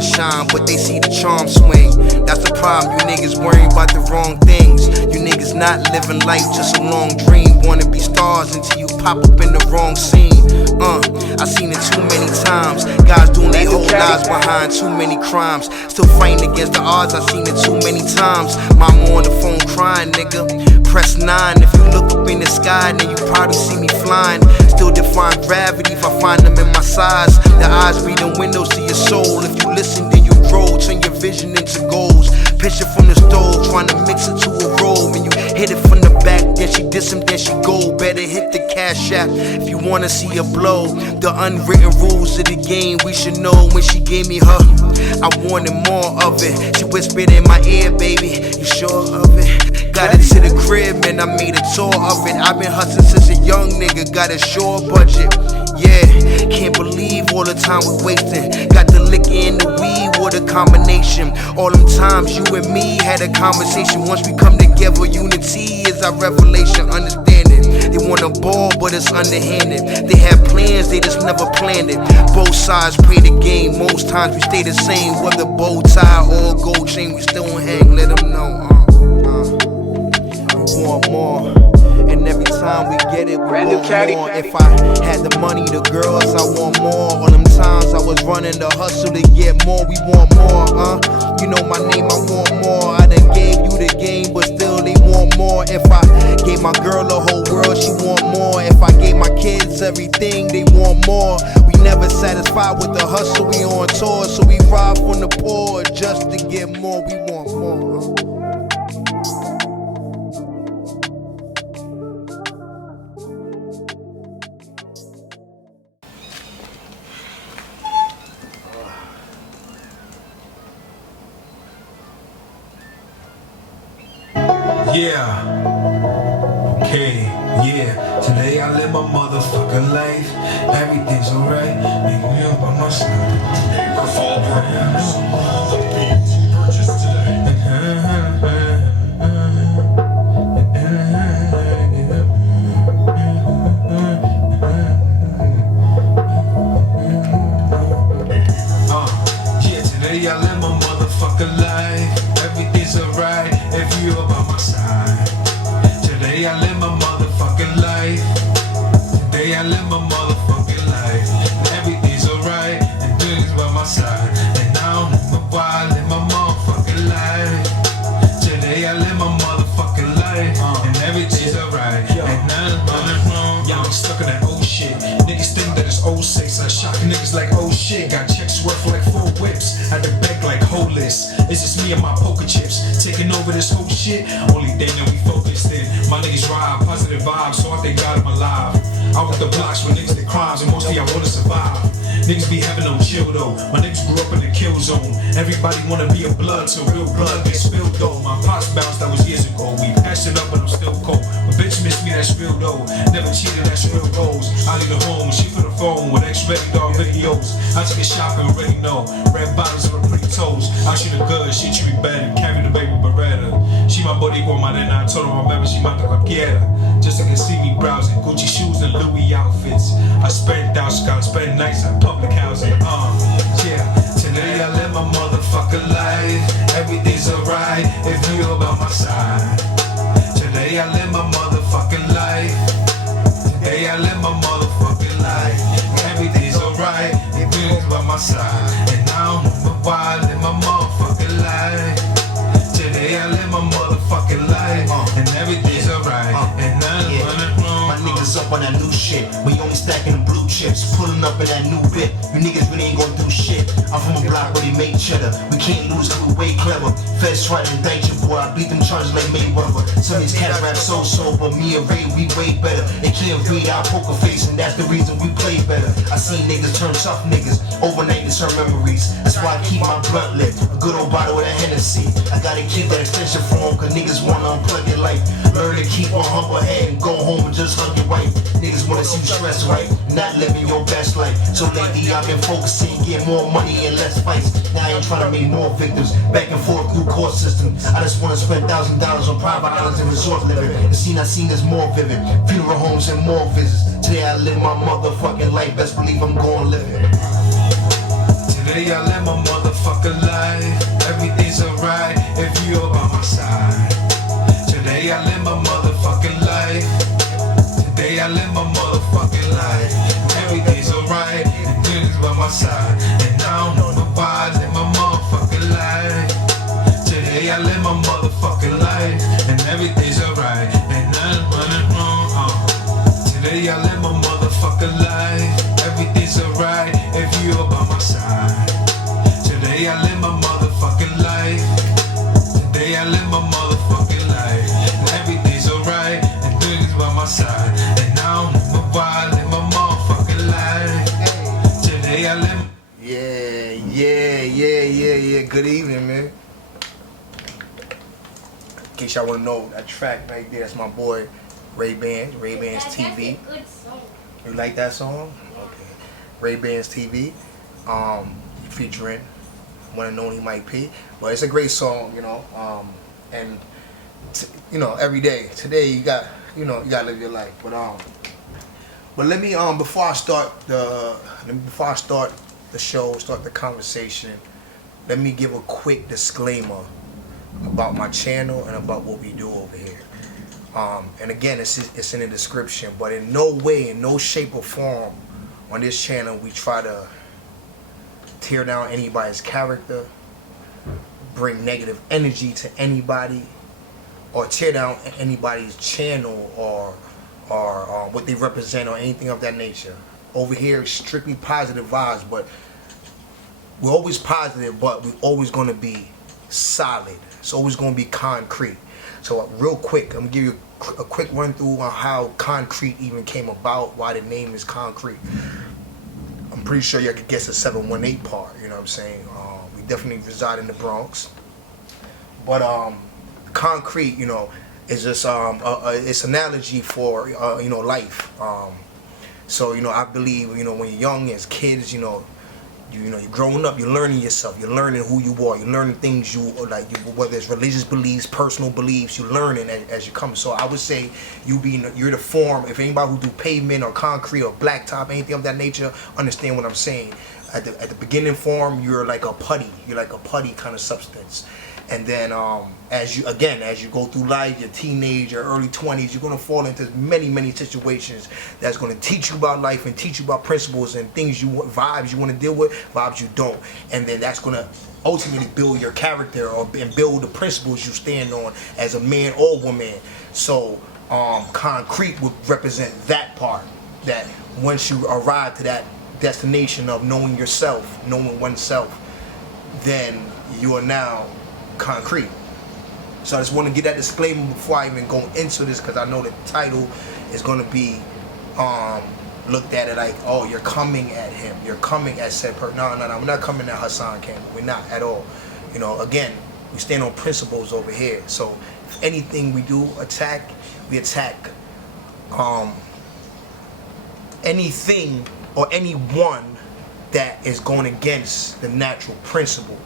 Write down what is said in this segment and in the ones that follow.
shine, but they see the charm swing. That's the problem, you niggas worrying about the wrong things. You niggas not living life, just a long dream. Wanna be stars until you pop up in the wrong scene. I seen it too many times. Guys doing their whole lives behind too many crimes. Still fighting against the odds, I seen it too many times. Mama on the phone crying, nigga. Press 9, if you look up in the sky, then you probably see me flying. Still defying gravity if I find them in my size. The eyes reading windows to your soul. If you listen, then you grow. Turn your vision into goals. Picture from the stove, trying to mix it to a roll. When you hit it from the back, then she diss him, then she go. Better hit the cash app if you wanna see her blow. The unwritten rules of the game we should know. When she gave me her, I wanted more of it. She whispered in my ear, baby, you sure of it? Got it to the crib and I made a tour of it. I've been hustling since a young nigga, got a short budget. Yeah, can't believe all the time we wasting. Got the liquor and the weed, what a combination. All them times you and me had a conversation. Once we come together, unity is our revelation. Understand it. They want a ball, but it's underhanded. They have plans, they just never planned it. Both sides play the game, most times we stay the same. Whether bow tie or gold chain, we still hang, let them know. We want more, and every time we get it, we want more. If I had the money, the girls, I want more. All them times I was running the hustle to get more, we want more, You know my name, I want more. I done gave you the game, but still they want more. If I gave my girl the whole world, she want more. If I gave my kids everything, they want more. We never satisfied with the hustle, we on tour, so we rob from the poor just to get more, we want more. Yeah, okay, yeah. Today I live my motherfucking life. Everything's alright. Make me up on my side. The beats purchased today. Yeah, today I live my motherfucking life. Everything's alright if you about my side. Today I live my motherfucking life. Today I live my motherfucking life. Everything's alright and things by my side. And I don't know why I live my motherfucking life. Today I live my motherfucking life. And everything's alright and nothing wrong. Yeah, I'm stuck in that old shit. Niggas think that it's 06. I shock niggas like oh shit. Got checks worth like 4 whips. At the bank like holeless. It's just me and my poker chips. Taking over this whole shit. Only thing that we focused in. My niggas ride positive vibes, so I thank God I'm alive. I walk the blocks with niggas that crimes, and mostly I wanna survive. Niggas be having no chill though. My niggas grew up in the kill zone. Everybody wanna be a blood, so real blood gets spilled though. My pops bounced, that was years ago. We patched it up, but I'm still cold. My bitch miss me, that's real though. Never cheated, that's real goals. I leave the home, she for the phone with X-rated dog videos. I took it shopping, already know. Red bottoms on her pretty toes. I shoot her good, she treat me better. Carry the baby Beretta. She my buddy, go my nena. I told her I remember she might cualquiera. Just so can see me browsing Gucci shoes and Louis outfits. I spent thousands, got spend nights at public housing. Yeah. Today I live my motherfucking life. Everything's alright if you about my side. Today I live my motherfucking life. Today I live my motherfucking life. Everything's alright if you by my side. And I don't know why I live my motherfucking life. Today I live my motherfucking life. And everything's alright. And nothing wrong. My niggas up on that new shit. We only stacking the blue chips. Pulling up in that new whip. You niggas really ain't gonna do shit. I'm from a block where they make cheddar. We can't lose cause we way clever. Feds try to indict you, boy. I beat them charges like Mayweather. Some of these cats rap so-so, but me and Ray, we way better. They can't read our poker face, and that's the reason we play better. I seen niggas turn tough niggas. Overnight to turn memories. That's why I keep my blunt lit. A good old bottle with a Hennessy. I gotta keep that extension for them, cause niggas wanna unplug their life. Learn to keep one humble head and go home and just hug your wife. Niggas wanna see you stressed, right? Not living your best life. So lately I've been focusing, get more money and less fights. Now I ain't trying to make more victims. Back and forth through court system. I just wanna spend $1,000 on private islands and resort living. The scene I seen is more vivid. Funeral homes and more visits. Today I live my motherfucking life. Best believe I'm gonna live it. Today I live my motherfucking life. Everything's alright if you're by my side. Today I live my motherfucking life. Today I live my motherfucking life. Everything's alright and things by my side. And I don't know nobody in my motherfucking life. Today I live my motherfucking life. And everything's alright and nothing's running wrong. Today I live my motherfucking life. Everything's alright if you're by my side. Today I live my motherfucking life. Today I live my motherfucking life. And everything's alright and things by my side. And I don't know why I live my motherfucking life. Today I live. Yeah. Good evening, man. In case y'all wanna know, that track right there, that's my boy Ray-Bans TV. That's a good song. You like that song? Okay. Ray-Bans TV, featuring one and only Mike P. But it's a great song, you know. And you know, every day, today you gotta live your life. But let me before I start the show, start the conversation, let me give a quick disclaimer about my channel and about what we do over here. And again, it's in the description, but in no way, in no shape or form on this channel we try to tear down anybody's character, bring negative energy to anybody, or tear down anybody's channel or what they represent or anything of that nature. Over here it's strictly positive vibes, but we're always positive, but we're always going to be solid. It's always going to be concrete. So real quick, I'm going to give you a quick run through on how Concrete even came about, why the name is Concrete. I'm pretty sure you could guess the 718 part, you know what I'm saying? We definitely reside in the Bronx. But concrete, you know, is just it's analogy for you know, life. So, you know, I believe, you know, when you're young as kids, you know, you're growing up, you're learning yourself, you're learning who you are, you're learning things you like, whether it's religious beliefs, personal beliefs, you're learning as you come. So I would say you're the form. If anybody who do pavement or concrete or blacktop, anything of that nature, understand what I'm saying. At the beginning form, you're like a putty. You're like a putty kind of substance. And then as you go through life, your teenage, your early 20s, you're going to fall into many situations that's going to teach you about life and teach you about principles and things vibes you want to deal with, vibes you don't. And then that's going to ultimately build your character and build the principles you stand on as a man or woman. So concrete would represent that part, that once you arrive to that destination of knowing yourself, knowing oneself, then you are now concrete. So I just want to get that disclaimer before I even go into this, because I know the title is going to be looked at it like, oh, you're coming at him, you're coming at said person. No, we're not coming at Hassan Campbell. We're not at all. You know, again, we stand on principles over here. So if anything we do attack, we attack anything or anyone that is going against the natural principles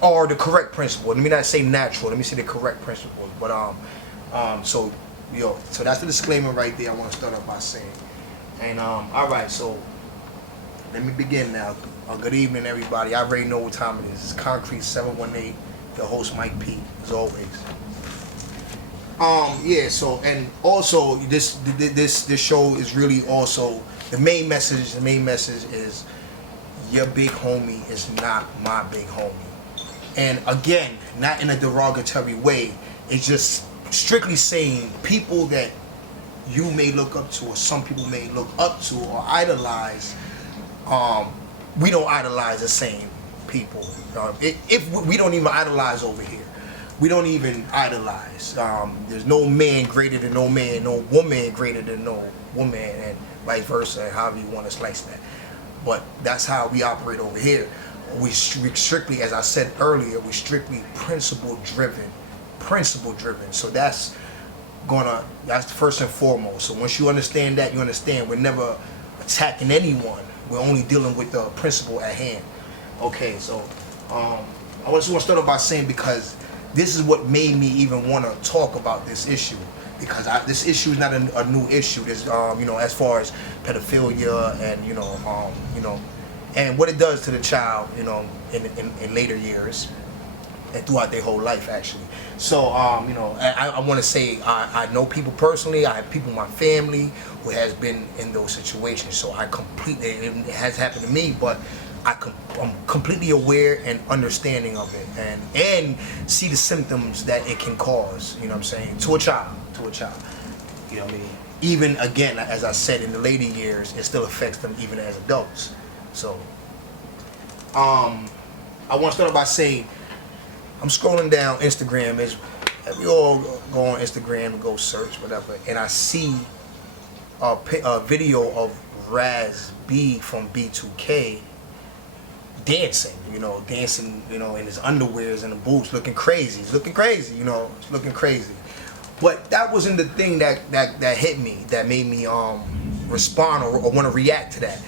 or the correct principle. Let me not say natural, let me say the correct principles. But so that's the disclaimer right there I want to start off by saying. And alright, so let me begin now. Good evening, everybody. I already know what time it is. It's Concrete 718, the host Mike P, as always. Yeah, so, and also this show is really also the main message is your big homie is not my big homie. And again, not in a derogatory way, it's just strictly saying people that you may look up to, or some people may look up to or idolize. We don't idolize the same people. If we don't even idolize over here, we don't even idolize. There's no man greater than no man, no woman greater than no woman, and vice versa, and however you want to slice that. But that's how we operate over here. We strictly, as I said earlier, we strictly principle driven. So that's first and foremost. So once you understand that, you understand we're never attacking anyone. We're only dealing with the principle at hand. Okay, so I just want to start off by saying, because this is what made me even want to talk about this issue, because this issue is not a new issue. There's as far as pedophilia and and what it does to the child, you know, in later years and throughout their whole life, actually. So, you know, I want to say I know people personally. I have people in my family who has been in those situations. So I completely, it has happened to me, but I'm completely aware and understanding of it, and see the symptoms that it can cause. You know what I'm saying, to a child. You know what I mean. Even again, as I said, in the later years, it still affects them even as adults. So, I want to start by saying, I'm scrolling down Instagram. We all go on Instagram and go search whatever, and I see a video of Raz B from B2K dancing, you know, in his underwears and the boots, looking crazy. He's looking crazy, you know, it's looking crazy. But that wasn't the thing that hit me, that made me respond or want to react to that.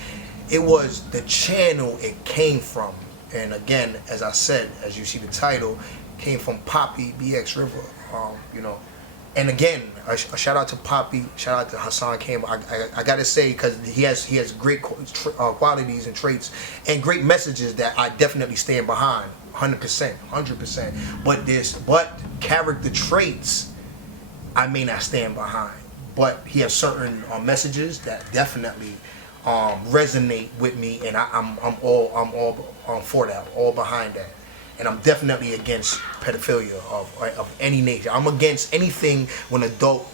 It was the channel it came from. And again, as I said, as you see the title, came from Poppy BX River, you know. And again, a shout out to Poppy, shout out to Hassan Campbell. I gotta say, because he has great qualities and traits and great messages that I definitely stand behind, 100%. But character traits I may not stand behind. But he has certain messages that definitely resonate with me, and I'm all for that, all behind that. And I'm definitely against pedophilia of any nature. I'm against anything when an adult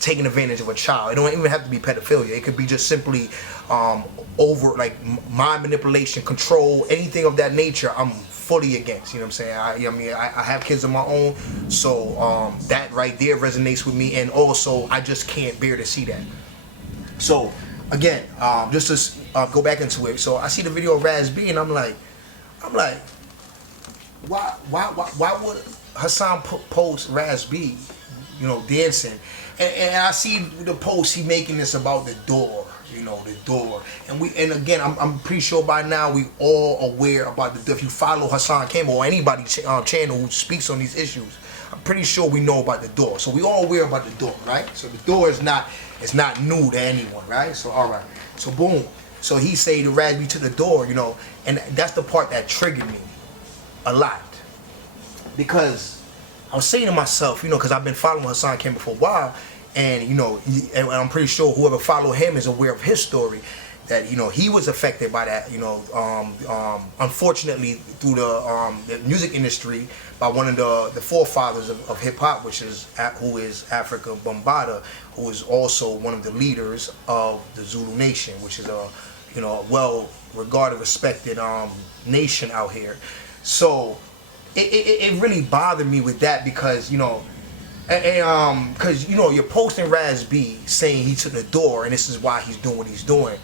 taking advantage of a child. It don't even have to be pedophilia. It could be just simply over, like, mind manipulation, control, anything of that nature. I'm fully against. You know what I'm saying? I have kids of my own, so that right there resonates with me. And also, I just can't bear to see that. So again, just to go back into it. So I see the video of Raz B, and I'm like. Why would Hassan post Raz B, you know, dancing? And I see the post he making this about the door, you know, the door. And again, I'm pretty sure by now we all aware about the door. If you follow Hassan Campbell or anybody channel who speaks on these issues, I'm pretty sure we know about the door. So we all aware about the door, right? So the door is not new to anyone, right? So all right. So boom. So he say the Raz B to the door, you know, and that's the part that triggered me a lot, because I was saying to myself, you know, because I've been following Hassan Campbell for a while, and you know, and I'm pretty sure whoever followed him is aware of his story, that, you know, he was affected by that, you know, unfortunately through the music industry, by one of the forefathers of hip hop, who is Africa Bambaataa, who is also one of the leaders of the Zulu Nation, which is a, you know, well regarded, respected nation out here. So it really bothered me with that, because, you know, because, you know, you're posting Raz B saying he took the door and this is why he's doing what he's doing.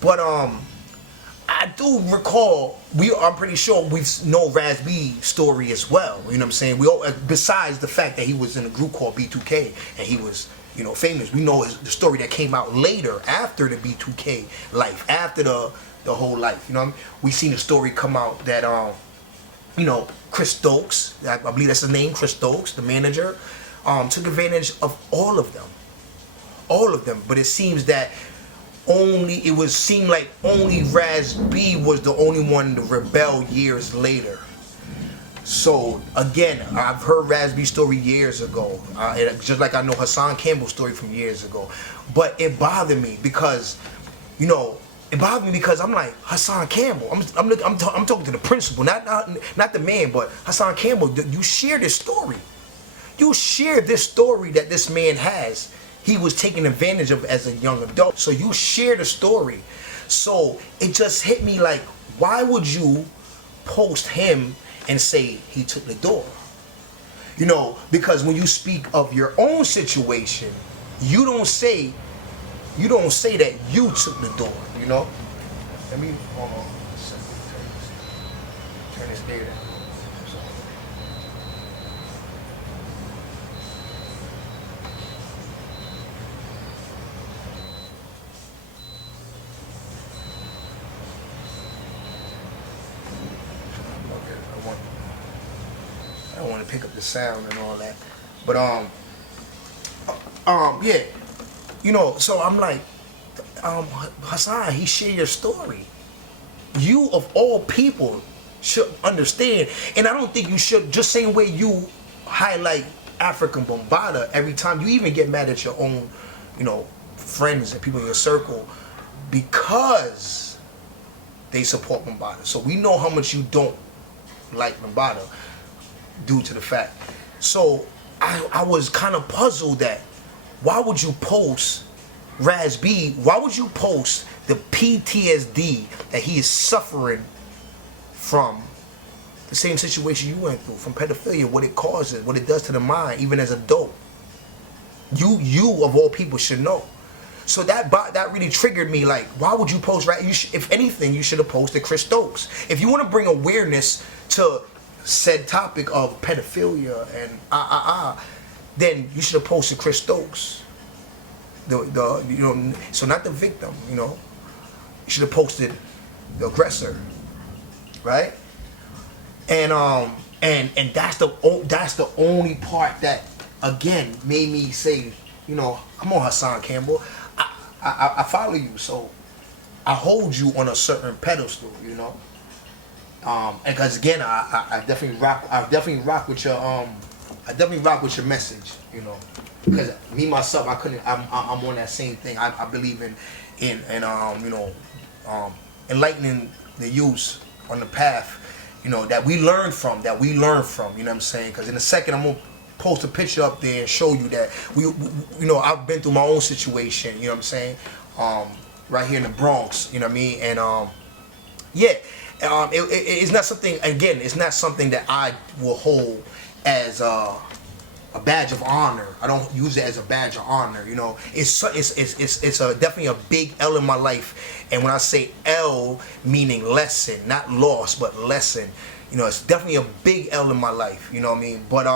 But I do recall, I'm pretty sure we know Raz B's story as well. You know what I'm saying? We all, besides the fact that he was in a group called B2K and he was, you know, famous. We know the story that came out later, after the B2K life, after the whole life. You know, we seen the story come out that you know, Chris Stokes, I believe that's the name, Chris Stokes, the manager, took advantage of all of them. But it seems that seemed like only Raz B was the only one to rebel years later. So again, I've heard Raz B's story years ago, just like I know Hassan Campbell's story from years ago. But it bothered me because, you know, I'm like, Hassan Campbell, I'm talking to the principal, not the man, but Hassan Campbell. You share this story. You share this story that this man has. He was taken advantage of as a young adult. So you share the story. So it just hit me like, why would you post him and say he took the door? You know, because when you speak of your own situation, you don't say that you took the door, you know? Let me, hold on, turn this data down. I don't want to pick up the sound and all that, but yeah, you know. So I'm like, Hassan, he shared your story. you of all people should understand. And I don't think you should, just same way you highlight African Bombada every time, you even get mad at your own, you know, friends and people in your circle because they support Bombada. So we know how much you don't like Bombada due to the fact. So I was kind of puzzled that why would you post Raz B, why would you post the PTSD that he is suffering from the same situation you went through, from pedophilia, what it causes, what it does to the mind, even as an adult. You of all people should know. So that really triggered me. Like, why would you post? Right? If anything, you should have posted Chris Stokes. If you want to bring awareness to said topic of pedophilia and then you should have posted Chris Stokes. The you know, so not the victim. You know, you should have posted the aggressor, right? And that's the only part that again made me say, you know, come on, Hassan Campbell, I follow you, so I hold you on a certain pedestal, you know. And because again, I definitely rock with your message, you know. Because me myself, I'm on that same thing. I believe in you know, enlightening the youth on the path, you know, that we learn from, you know what I'm saying? Because in a second I'm gonna post a picture up there and show you that we you know, I've been through my own situation, you know what I'm saying, right here in the Bronx, you know what I mean? And yeah, it's not something, again, it's not something that I will hold as a badge of honor. I don't use it as a badge of honor, you know. It's definitely a big L in my life. And when I say L, meaning lesson, not loss, but lesson, you know, it's definitely a big L in my life, you know what I mean? But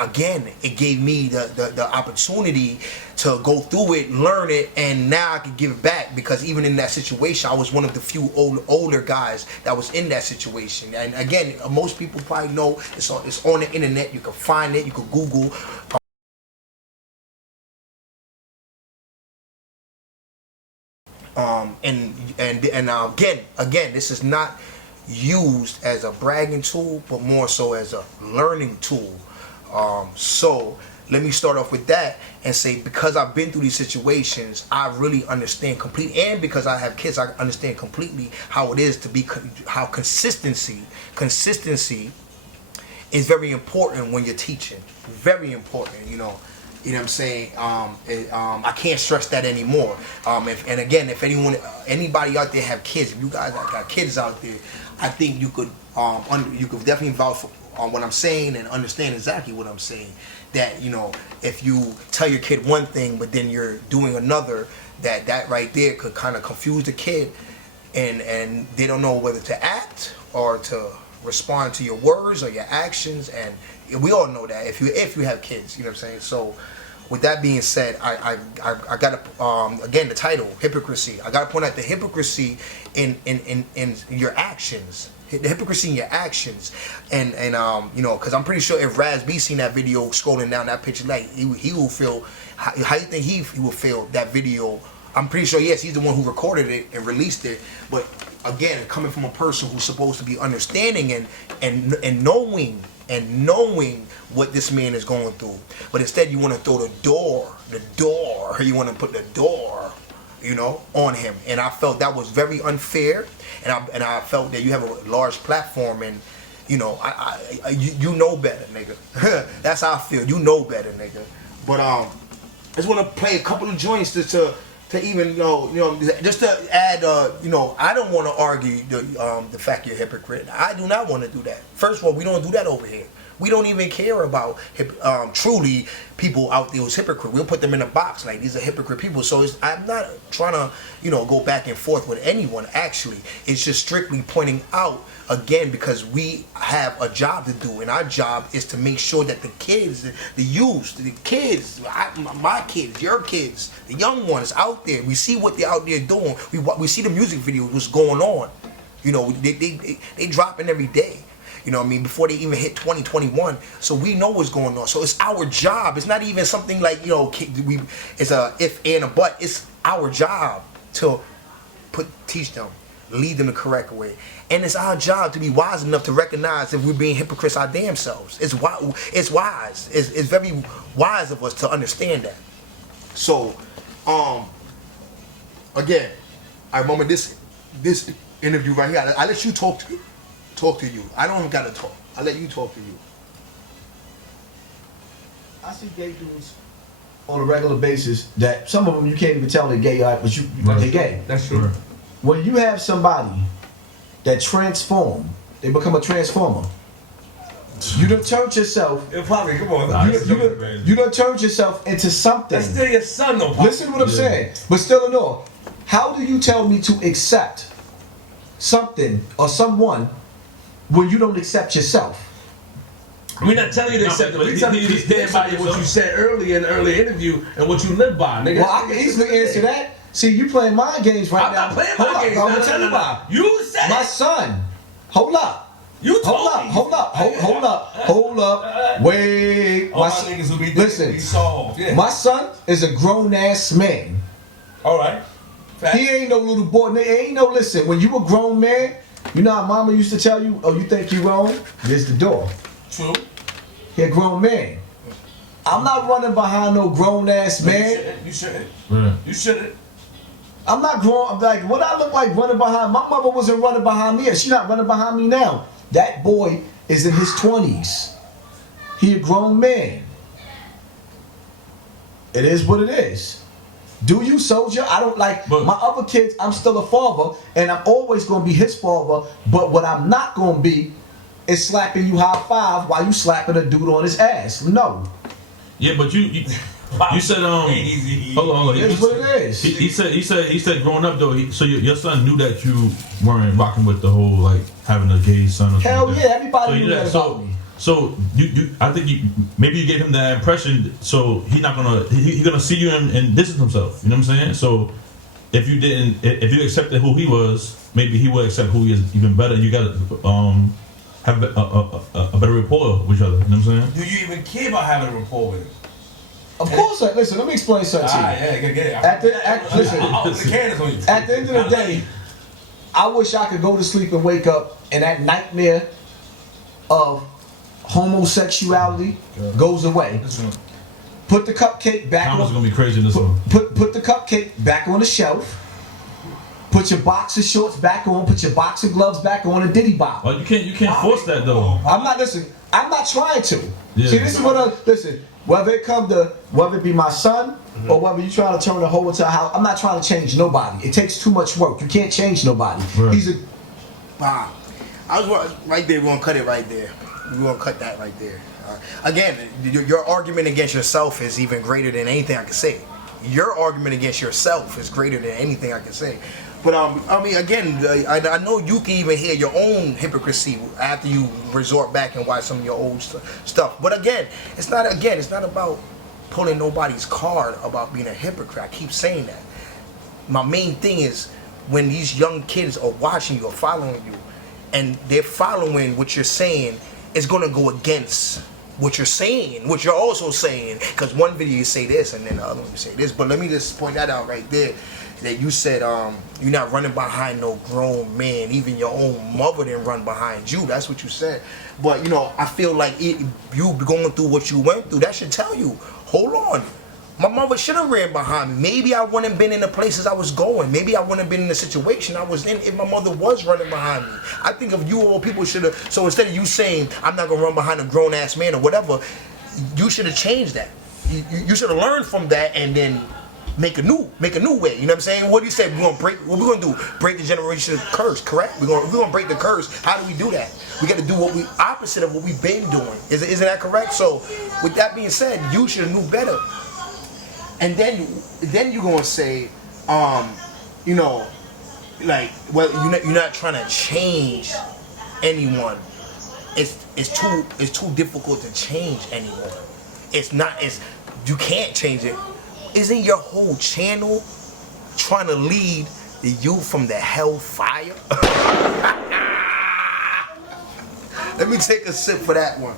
again, it gave me the opportunity to go through it, learn it, and now I can give it back, because even in that situation, I was one of the few older guys that was in that situation. And again, most people probably know it's on the internet. You can find it. You can Google. And again, this is not used as a bragging tool, but more so as a learning tool. So let me start off with that and say, because I've been through these situations, I really understand completely, and because I have kids, I understand completely how it is to be, how consistency is very important when you're teaching. Very important, you know. You know what I'm saying? I can't stress that anymore. And again, if anybody out there have kids, if you guys got kids out there, I think you could definitely vouch for what I'm saying and understand exactly what I'm saying. That, you know, if you tell your kid one thing but then you're doing another, that right there could kind of confuse the kid, and they don't know whether to act or to respond to your words or your actions. And we all know that if you have kids, you know what I'm saying. So with that being said, I gotta again, the title, Hypocrisy. I gotta point out the hypocrisy in your actions. The hypocrisy in your actions, and you know, because I'm pretty sure if Raz B seen that video scrolling down that picture, like he will feel how you think he will feel that video. I'm pretty sure, yes, he's the one who recorded it and released it, but again, coming from a person who's supposed to be understanding and knowing what this man is going through, but instead you want to throw the door, you want to put the door, you know, on him. And I felt that was very unfair, and I felt that you have a large platform, and you know, you know better, nigga. That's how I feel. You know better, nigga. But I just want to play a couple of joints to even, you know, just to add, you know, I don't want to argue the fact you're a hypocrite. I do not want to do that. First of all, we don't do that over here. We don't even care about truly people out there who's hypocrite. We'll put them in a box like these are hypocrite people. So I'm not trying to, you know, go back and forth with anyone. Actually, it's just strictly pointing out, again, because we have a job to do, and our job is to make sure that the kids, the youth, the kids, my kids, your kids, the young ones out there, we see what they're out there doing. We see the music videos, what's going on. You know, they dropping every day. You know what I mean? Before they even hit 2021. So we know what's going on. So it's our job. It's not even something like, you know, it's a if and a but. It's our job to teach them lead them the correct way. And it's our job to be wise enough to recognize if we're being hypocrites our damn selves. It's wise. It's very wise of us to understand that. So, again, I remember this interview right here. I let you talk to you. I don't gotta talk. I let you talk to you. I see gay dudes on a regular basis that some of them you can't even tell they're gay, but they're gay. That's true. When you have somebody that transform, they become a transformer. You done turned yourself. It probably, come on. You done turned yourself into something. That's still your son, though. Pop. Listen to what I'm saying. But still in all, how do you tell me to accept something or someone when you don't accept yourself? We're not telling you to accept it. We're telling you to stand by what you said earlier in the earlier interview and what you live by, nigga. Well, I can easily answer that. See, you playing mind games right now. I'm not playing mind games. I'm gonna tell you why. You said my it. son. Hold up. You told me. Hold up. Wait. All my niggas will be listen. Be solved. Yeah. My son is a grown ass man. All right. Fact. He ain't no little boy. Ain't no listen. When you a grown man, you know how mama used to tell you, oh, you think you wrong? Here's the door. True. He a grown man. I'm not running behind no grown ass man. You shouldn't. Right. You shouldn't. I'm not grown. I'm like, what I look like running behind? My mother wasn't running behind me, and she's not running behind me now. That boy is in his 20s. He a grown man. It is what it is. Do you, soldier? I don't like my other kids. I'm still a father, and I'm always gonna be his father. But what I'm not gonna be is slapping you high five while you slapping a dude on his ass. No. Yeah, but you said hold on. It's what it is. He said growing up though. So your son knew that you weren't rocking with the whole like having a gay son. Or Hell something yeah, everybody knew that about me. So I think maybe you gave him that impression. So he's not gonna he's gonna see you and distance himself. You know what I'm saying? So if you accepted who he was, maybe he will accept who he is even better. You gotta have a better rapport with each other. You know what I'm saying? Do you even care about having a rapport with him? Of course, listen. Let me explain something to you. At the end of the day, I wish I could go to sleep and wake up, and that nightmare of homosexuality goes away. Put the cupcake back. Thomas gonna be crazy in this one. Put the cupcake back on the shelf. Put your boxer shorts back on. Put your boxer gloves back on. And diddy bop. Oh, you can't force that though. I'm not trying to. Yeah. See, this is what listen. Whether it be my son or whether you trying to turn the whole into a house, I'm not trying to change nobody. It takes too much work. You can't change nobody. Right. Wow. I was right there. We're gonna cut it right there. We're gonna cut that right there. Again, your argument against yourself is even greater than anything I can say. Your argument against yourself is greater than anything I can say. But I mean, again, I know you can even hear your own hypocrisy after you resort back and watch some of your old stuff. But again, it's not about pulling nobody's card about being a hypocrite. I keep saying that. My main thing is when these young kids are watching you or following you, and they're following what you're saying, it's gonna go against what you're saying, what you're also saying. Because one video you say this, and then the other one you say this. But let me just point that out right there. That you said you're not running behind no grown man. Even your own mother didn't run behind you. That's what you said. But I feel like you going through what you went through, that should tell you, hold on. My mother should have ran behind me. Maybe I wouldn't have been in the places I was going. Maybe I wouldn't have been in the situation I was in if my mother was running behind me. I think of you all people should have. So instead of you saying I'm not gonna run behind a grown ass man or whatever, you should have changed that. You should have learned from that and then make a new way. You know what I'm saying? What do you say? What we gonna do? Break the generational curse, correct? We're gonna break the curse. How do we do that? We gotta do opposite of what we've been doing. Isn't that correct? So with that being said, you should have knew better. And then you're gonna say, like, well, you're not trying to change anyone. It's too difficult to change anyone. You can't change it. Isn't your whole channel trying to lead the youth from the hellfire? Let me take a sip for that one.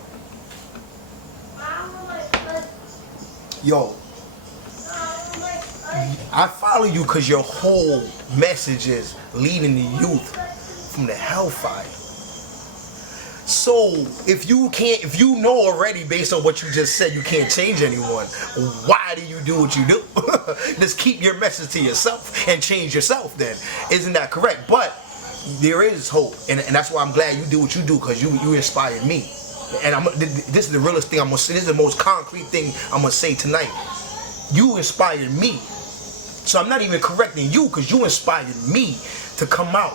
I follow you because your whole message is leading the youth from the hellfire. So if you know already based on what you just said, you can't change anyone, why do you do what you do? Just keep your message to yourself and change yourself then. Isn't that correct? But there is hope, and that's why I'm glad you do what you do, because you inspired me. And this is the realest thing I'm gonna say. This is the most concrete thing I'm gonna say tonight. You inspired me. So I'm not even correcting you, because you inspired me to come out.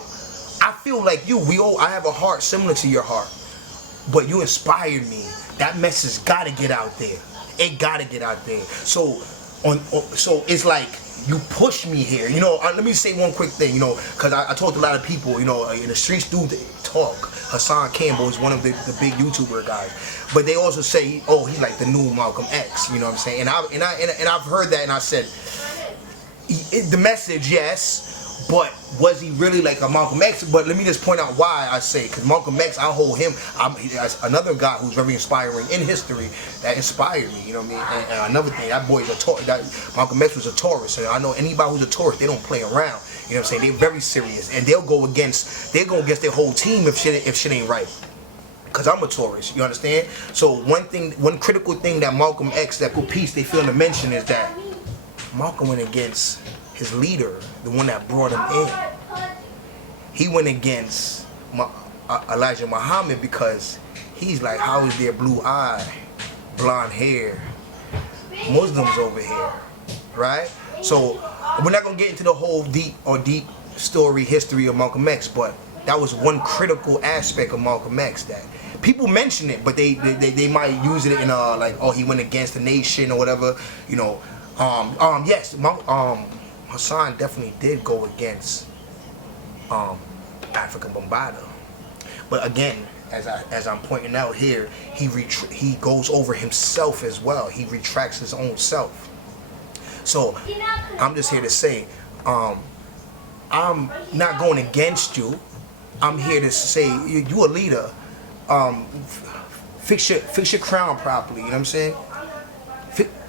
I feel like you. I have a heart similar to your heart. But you inspired me. That message gotta get out there. It gotta get out there. So it's like you push me here. You know, let me say one quick thing, you know, because I talked to a lot of people, you know, in the streets do talk. Hassan Campbell is one of the big YouTuber guys. But they also say, oh, he's like the new Malcolm X, you know what I'm saying? And I've heard that, and I said, the message, yes, but was he really like a Malcolm X? But let me just point out why I say, because Malcolm X, I hold him, as another guy who's very inspiring in history that inspired me, you know what I mean? And another thing, that boy's a Taurus. Malcolm X was a Taurus, and I know anybody who's a Taurus, they don't play around. You know what I'm saying? They're very serious, and they'll go against their whole team if shit ain't right. Because I'm a Taurus, you understand? So one critical thing that Malcolm X, that good piece they feel to mention, is that Malcolm went against his leader, the one that brought him in. He went against Elijah Muhammad because he's like, how is there blue eye, blonde hair, Muslims over here, right? So we're not gonna get into the whole deep story history of Malcolm X, but that was one critical aspect of Malcolm X that people mention it, but they might use it in like, oh, he went against the nation or whatever, you know. Yes, Hassan definitely did go against African Bombada, but again, as I'm pointing out here, he goes over himself as well. He retracts his own self. So I'm just here to say, I'm not going against you. I'm here to say you a leader. Fix your crown properly. You know what I'm saying?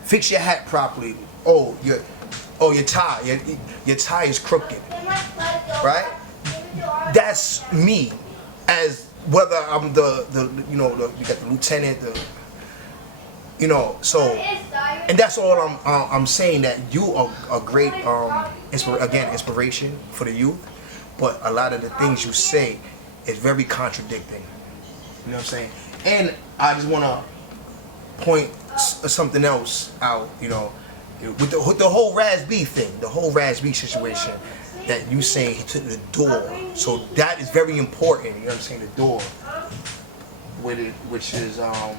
Fix your hat properly. Your tie. Your tie is crooked. Right? That's me. As whether I'm you got the lieutenant, so, and that's all I'm saying, that you are a great inspiration for the youth, but a lot of the things you say is very contradicting. You know what I'm saying? And I just want to point something else out, with the whole Raz B thing, the whole Raz B situation, that you saying he took the door. So that is very important, you know what I'm saying, the door, with it, which is, I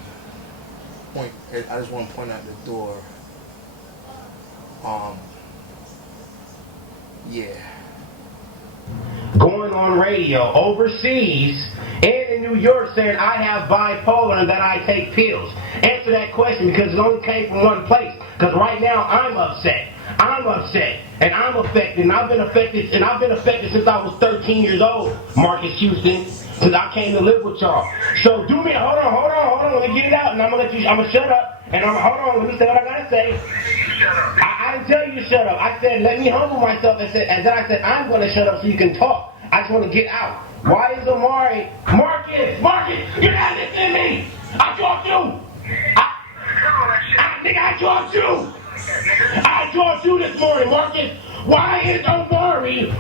just want to point out the door. Yeah. Going on radio overseas and in New York saying I have bipolar and that I take pills. Answer that question, because it only came from one place. Because right now I'm upset. And I'm affected. And I've been affected since I was 13 years old, Marcus Houston, since I came to live with y'all. So do me, hold on, let me get it out, and I'm gonna shut up, and hold on, let me say what I gotta say. I didn't tell you to shut up. I said, let me humble myself, and then I said, I'm gonna shut up so you can talk. I just want to get out. Why is Omari, Marcus, you're not listening to me. I talked you. I talked you. I talked you this morning, Marcus. Why is Omari?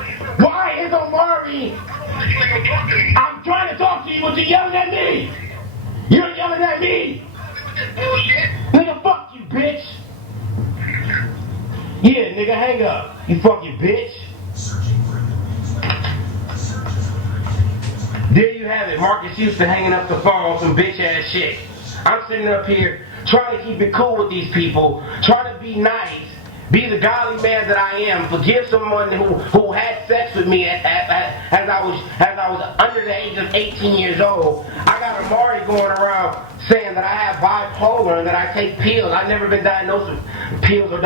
I'm trying to talk to you, but you're yelling at me. You're yelling at me. Nigga, fuck you, bitch. Yeah, nigga, hang up. You fucking bitch. There you have it. Marcus Houston hanging up the phone on some bitch ass shit. I'm sitting up here trying to keep it cool with these people, trying to be nice, be the godly man that I am, forgive someone who had sex with me as I was under the age of 18 years old. I got Amari going around saying that I have bipolar and that I take pills. I've never been diagnosed with pills or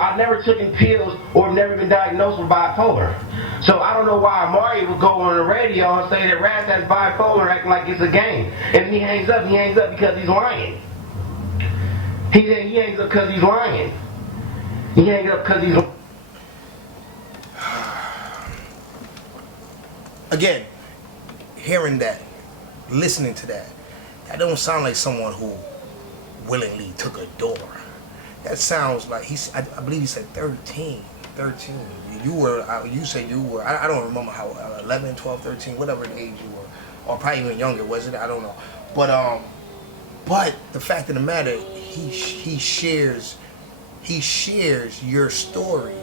I've never taken pills or never been diagnosed with bipolar. So I don't know why Amari would go on the radio and say that Raz has bipolar, acting like it's a game. And he hangs up because he's lying. He hangs up because he's lying. He hang up because he's... Again, hearing that, listening to that, that don't sound like someone who willingly took a door. That sounds like I believe he said 13. You said you were, I don't remember how, 11, 12, 13, whatever the age you were. Or probably even younger, was it? I don't know. But the fact of the matter, he shares your story.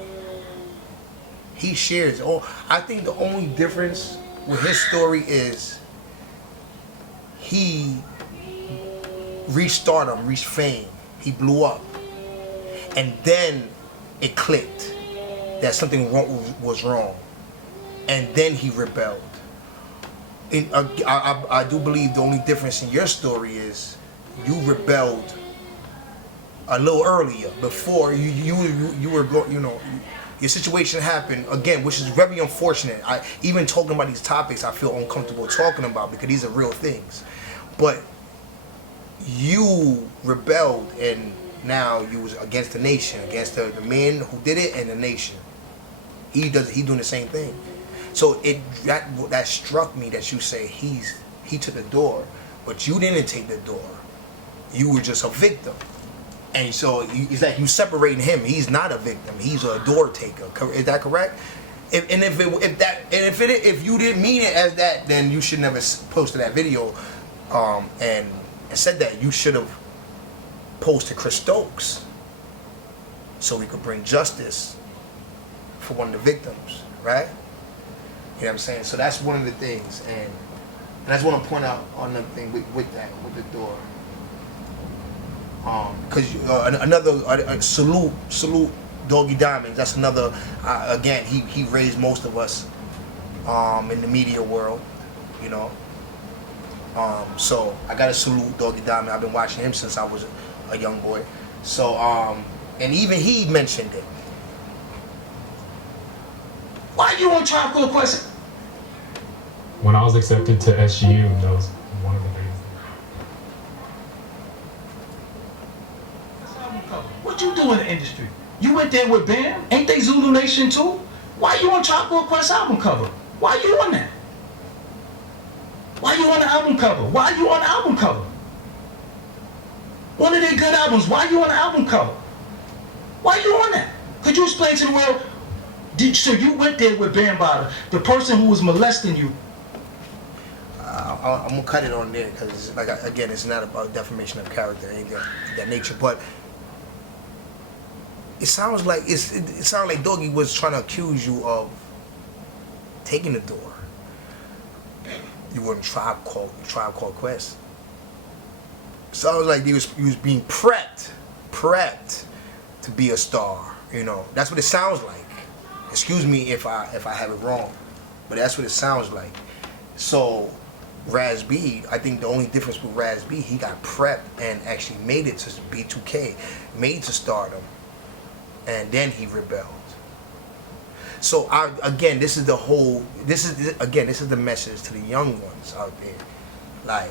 He shares. Oh, I think the only difference with his story is he reached stardom, reached fame. He blew up, and then it clicked that something was wrong, and then he rebelled. I do believe the only difference in your story is you rebelled a little earlier. Before you were your situation happened again, which is very unfortunate. Even talking about these topics, I feel uncomfortable talking about because these are real things. But you rebelled, and now you was against the nation, against the men who did it and the nation. He doing the same thing. So that struck me that you say he took the door, but you didn't take the door. You were just a victim. And so it's like you separating him. He's not a victim. He's a door taker. Is that correct? If you didn't mean it as that, then you should never posted that video, and said that. You should have posted Chris Stokes, so we could bring justice for one of the victims, right? You know what I'm saying? So that's one of the things, and I just want to point out another thing with the door. Because another salute Doggy Diamonds. That's another. Again, he raised most of us in the media world, you know. So I gotta salute Doggy Diamond. I've been watching him since I was a young boy. So and even he mentioned it. Why you on Tribe Called Quest? When I was accepted to SGU, that was one of the reasons. What you do in the industry? You went there with Bam? Ain't they Zulu Nation too? Why you on Tribe Called Quest album cover? Why you on that? Why you on the album cover? Why you on the album cover? One of their good albums. Why you on the album cover? Why you on that? Could you explain to the world? So you went there with Bam Bada, the person who was molesting you. I'm gonna cut it on there because, like, again, it's not about defamation of character or anything of that nature. But it sounds like it sounds like Doggy was trying to accuse you of taking the door. You were in Tribe Called Quest. Sounds like he was being prepped to be a star. You know, that's what it sounds like. Excuse me if I have it wrong, but that's what it sounds like. So Raz B, I think the only difference with Raz B, he got prepped and actually made it to B2K, made it to stardom, and then he rebelled. So this is the message to the young ones out there. Like,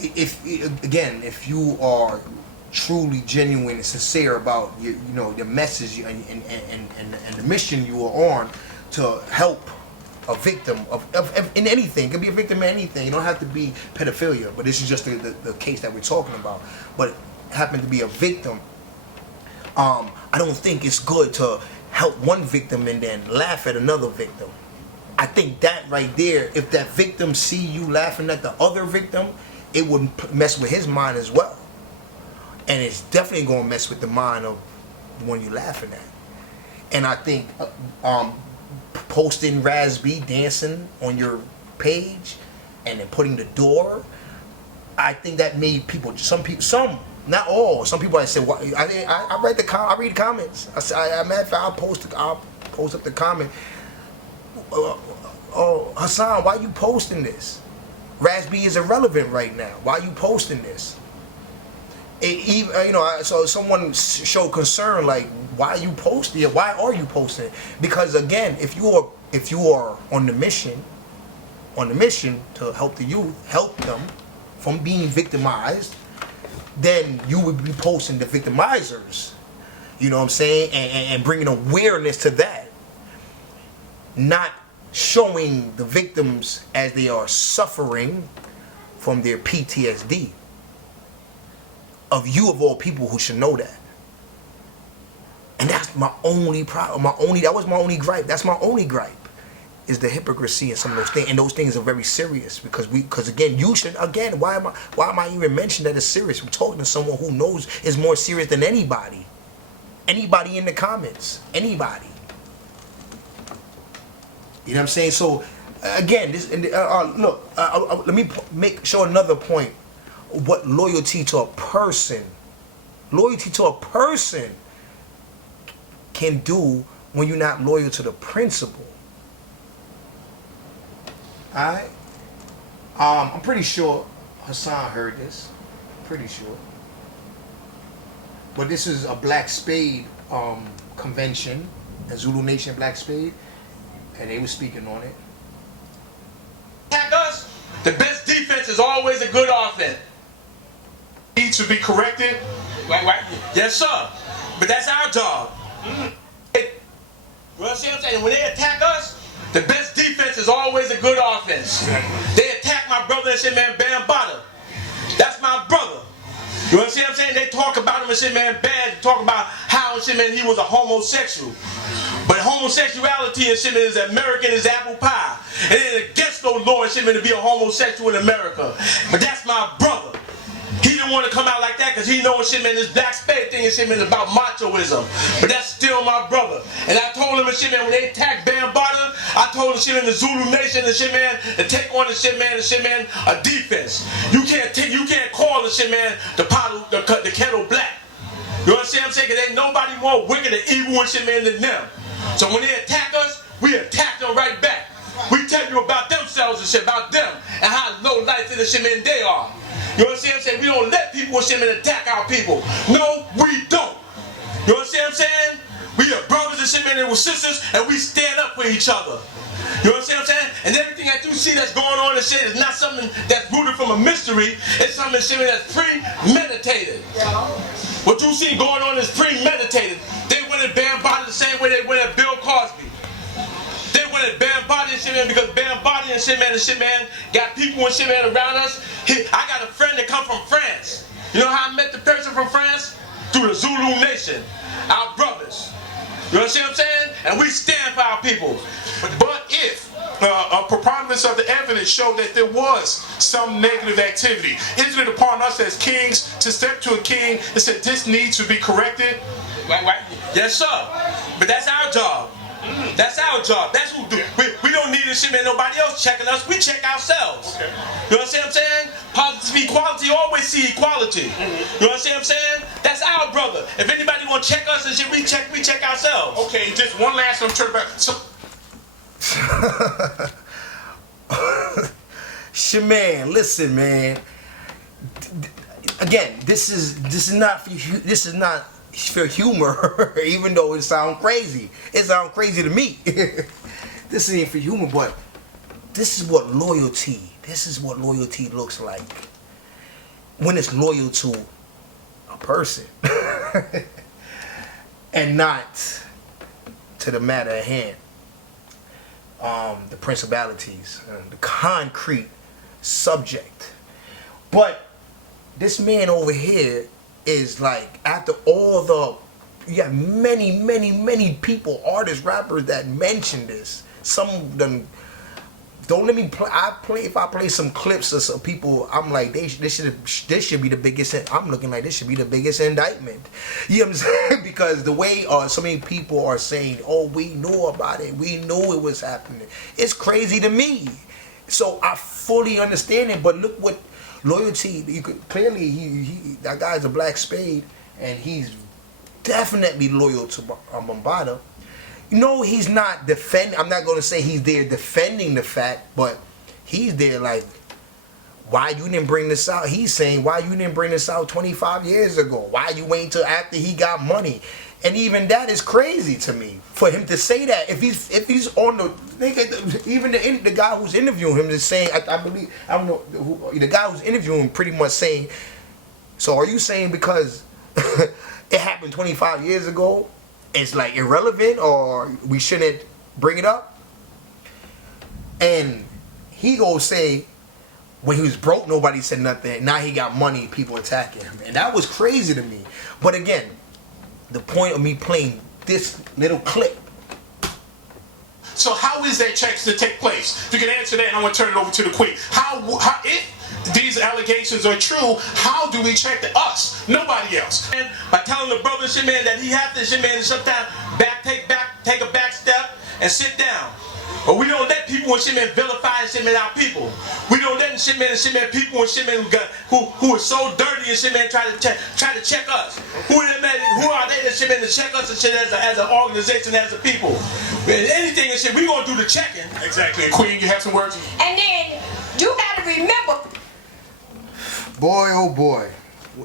if you are truly genuine and sincere about the message and the mission you are on to help a victim of in anything. It could be a victim of anything. You don't have to be pedophilia, but this is just the case that we're talking about. But happen to be a victim. I don't think it's good to help one victim and then laugh at another victim. I think that right there, if that victim see you laughing at the other victim, it would mess with his mind as well. And it's definitely going to mess with the mind of the one you're laughing at. And I think posting Raz B dancing on your page and then putting the door, I think that made some not all, some people I said, well, I read the comments. I'll post up the comment. Oh, Hassan, why you posting this? Raz B is irrelevant right now. Why you posting this? So someone showed concern, like, why are you posting it? Why are you posting it? Because again, if you are on the mission to help the youth, help them from being victimized, then you would be posting the victimizers. You know what I'm saying? And bringing awareness to that. Not showing the victims as they are suffering from their PTSD. Of you of all people who should know that. And that's my only problem. That was my only gripe. That's my only gripe. Is the hypocrisy and some of those things. And those things are very serious because again, why am I even mentioning that it's serious? I'm talking to someone who knows it's more serious than anybody. Anybody in the comments. Anybody. You know what I'm saying? So again, let me show another point. What loyalty to a person can do when you're not loyal to the principle. Alright? I'm pretty sure Hassan heard this. Pretty sure. But this is a Black Spade convention, a Zulu Nation Black Spade, and they were speaking on it. Attack us, the best defense is always a good offense. Need to be corrected? Right. Yes, sir. But that's our job. You see what I'm saying? When they attack us, the best defense is always a good offense. They attack my brother and shit, man, Bam Bada. That's my brother. You understand what I'm saying? They talk about him and shit, man, bad. They talk about how and shit, man, he was a homosexual. But homosexuality and shit, man, is American as apple pie. And it ain't against no law and shit, man, to be a homosexual in America. But that's my brother. He didn't want to come out like that because he knows shit, man, this Black Spade thing and shit, man, is about machoism. But that's still my brother. And I told him and shit, man, when they attacked Bam Bada, I told him shit in the Zulu Nation and shit, man, to take on the shit, man, a defense. You can't call the shit, man, the kettle black. You understand what I'm saying? Because ain't nobody more wicked and evil and shit, man, than them. So when they attack us, we attack them right back. We tell you about themselves and shit, about them, and how low life in the shit, man, they are. You understand what I'm saying? We don't let people and shit, man, attack our people. No, we don't. You understand what I'm saying? We are brothers and shit, man, and we're sisters, and we stand up for each other. You understand what I'm saying? And everything that you see that's going on and shit is not something that's rooted from a mystery. It's something shit that's premeditated. What you see going on is premeditated. They went at Bam Bada the same way they went at Bill Cosby. They went at Bam Bada and shit, man, because Bam Bada and shit, man, got people and shit, man, around us. I got a friend that come from France. You know how I met the person from France? Through the Zulu Nation. Our brothers. You understand what I'm saying? And we stand for our people. But if a preponderance of the evidence showed that there was some negative activity, isn't it upon us as kings to step to a king and say this needs to be corrected? Right. Yes, sir. But that's our job. That's our job. That's who do. We don't need this shit, man. Nobody else checking us. We check ourselves. Okay. You understand what I'm saying? Positive equality, always see equality. You understand what I'm saying? That's our brother. If anybody want to check us and shit, we check ourselves. Okay, just one last one. Turn back. So. Shaman, listen, man. Again, this is not for humor, even though it sounds crazy. It sounds crazy to me. This ain't for humor, but this is what loyalty looks like. When it's loyal to a person and not to the matter at hand. The principalities, the concrete subject. But this man over here is like, after all you have many people, artists, rappers that mention this. Some of them don't let me play. If I play some clips of some people, I'm like, this should be the biggest. I'm looking like this should be the biggest indictment. You know what I'm saying? Because the way so many people are saying, oh, we knew about it, we knew it was happening. It's crazy to me. So I fully understand it. But look what loyalty. You could clearly that guy's a Black Spade, and he's definitely loyal to Bambaataa. You know, he's not defending. I'm not going to say he's there defending the fact, but he's there like, why you didn't bring this out? He's saying, why you didn't bring this out 25 years ago? Why you wait till after he got money? And even that is crazy to me for him to say that. If he's on the even the guy who's interviewing him is saying, I don't know who, the guy who's interviewing him pretty much saying, so are you saying because it happened 25 years ago, it's like irrelevant or we shouldn't bring it up. And he go say, when he was broke, nobody said nothing. Now he got money, people attacking him. And that was crazy to me. But again, the point of me playing this little clip. So how is that checks to take place? If you can answer that, and I'm going to turn it over to the queen. How if these allegations are true, how do we check us? Nobody else. And by telling the brother shit, man, that he have to shit, man, sometimes take a back step and sit down. But we don't let people and shit, man, vilify and shit, man, our people. We don't let shit, man, people and shit, man, who are so dirty and shit, man, try to check us. Who are they that shit, man, to check us and shit as an organization, as a people? And anything and shit, we gonna do the checking. Exactly. And Queen, you have some words? And then you gotta remember. Boy, oh boy.